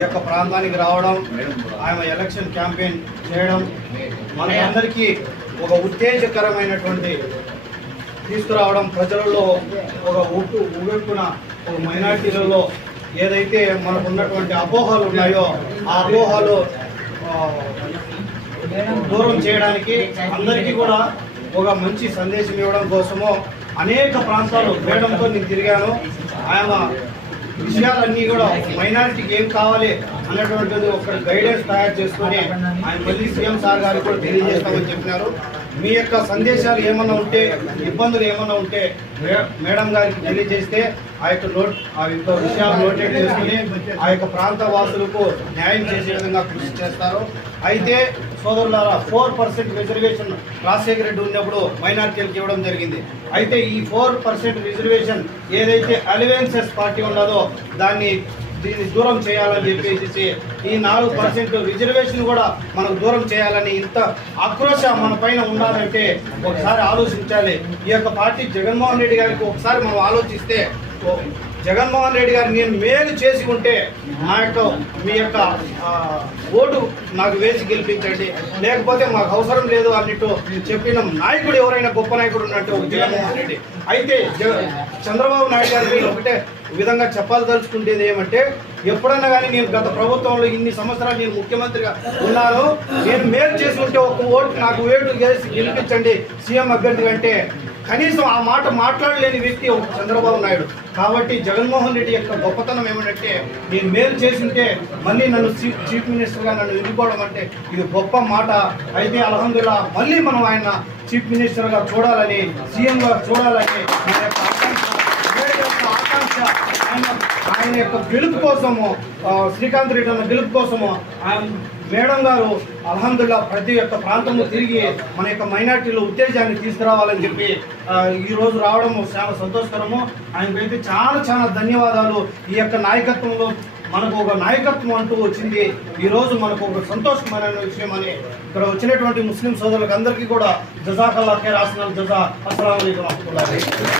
యొక్క ప్రాంతానికి రావడం ఆయన ఎలక్షన్ క్యాంపెయిన్ చేయడం మన అందరికీ ఒక ఉత్తేజకరమైనటువంటి తీసుకురావడం ప్రజలలో ఒక ఉప్పు ఉవెప్పున ఒక మైనార్టీలలో ఏదైతే మనకు ఉన్నటువంటి అపోహలు ఉన్నాయో ఆ అపోహలు దూరం చేయడానికి అందరికీ కూడా ఒక మంచి సందేశం ఇవ్వడం కోసము అనేక ప్రాంతాలు వేయడంతో నేను తిరిగాను. ఆయన విషయాలన్నీ కూడా మైనారిటీకి ఏం కావాలి? అన్నటువంటిది ఒక గైడెన్స్ తయారు చేసుకొని ఆయన మళ్ళీ సీఎం సార్ గారికి కూడా తెలియజేస్తామని చెప్పినారు. మీ యొక్క సందేశాలు ఏమన్నా ఉంటే ఇబ్బందులు ఏమన్నా ఉంటే మే- మేడం గారికి తెలియజేస్తే ఆ యొక్క నోట్ ఆ యొక్క విషయాలు నోటెడ్ చేసుకుని ఆ యొక్క ప్రాంత వాసులకు న్యాయం చేసే విధంగా కృషి చేస్తారు. అయితే సోదరులారా four percent reservation Rajasekhara Reddy ఉన్నప్పుడు మైనార్టీలకు ఇవ్వడం జరిగింది. అయితే ఈ ఫోర్ పర్సెంట్ రిజర్వేషన్ ఏదైతే అలవెన్సెస్ పార్టీ ఉన్నదో దాన్ని దీన్ని దూరం చేయాలని చెప్పేసి ఈ నాలుగు పర్సెంట్ రిజర్వేషన్ కూడా మనకు దూరం చేయాలని ఇంత ఆక్రోశ మన పైన ఉండాలంటే ఒకసారి ఆలోచించాలి. ఈ యొక్క పార్టీ జగన్మోహన్ రెడ్డి గారికి ఒకసారి మనం ఆలోచిస్తే జగన్మోహన్ రెడ్డి గారు నేను మేలు చేసి ఉంటే నా యొక్క మీ యొక్క ఓటు నాకు వేసి గెలిపించండి. లేకపోతే మాకు అవసరం లేదు అన్నట్టు చెప్పిన నాయకుడు ఎవరైనా గొప్ప నాయకుడు ఉన్నట్టు జగన్మోహన్ రెడ్డి. అయితే చంద్రబాబు నాయుడు గారు మీరు ఒకటే విధంగా చెప్పాలదలుచుకుంటేది ఏమంటే ఎప్పుడన్నా కానీ నేను గత ప్రభుత్వంలో ఇన్ని సంవత్సరాలు నేను ముఖ్యమంత్రిగా ఉన్నాను. నేను మేలు చేసి ఉంటే ఒక ఓటు నాకు ఓటు వేసి గెలిపించండి. సీఎం అభ్యర్థి అంటే కనీసం ఆ మాట మాట్లాడలేని వ్యక్తి ఒక చంద్రబాబు నాయుడు. కాబట్టి జగన్మోహన్ రెడ్డి యొక్క గొప్పతనం ఏమంటే నేను మేలు చేసింటే మళ్ళీ నన్ను చీఫ్ మినిస్టర్గా నన్ను ఎన్నుకోవడం అంటే ఇది గొప్ప మాట. అయితే అలహందుల్లా మళ్ళీ మనం ఆయన చీఫ్ మినిస్టర్గా చూడాలని సీఎంగా చూడాలని మన ఆకాంక్ష యొక్క ఆకాంక్ష ఆయన ఆయన యొక్క గెలుపు కోసము శ్రీకాంత్ రెడ్డి అన్న గెలుపు కోసము ఆయన మేడం గారు అల్హమ్దుల్లా ప్రతి ఒక్క ప్రాంతంలో తిరిగి మన యొక్క మైనార్టీల ఉత్తేజాన్ని తీసుకురావాలని చెప్పి ఈరోజు ఈ రోజు రావడం చాలా సంతోషకరము. ఆయనకైతే చాలా చాలా ధన్యవాదాలు. ఈ యొక్క నాయకత్వంలో మనకు ఒక నాయకత్వం అంటూ వచ్చింది. ఈరోజు మనకు ఒక సంతోషమైన విషయం అని ఇక్కడ వచ్చినటువంటి ముస్లిం సోదరులకు అందరికీ కూడా జజాకల్లా ఖైర్ ఆసనాలు జజా అస్సలం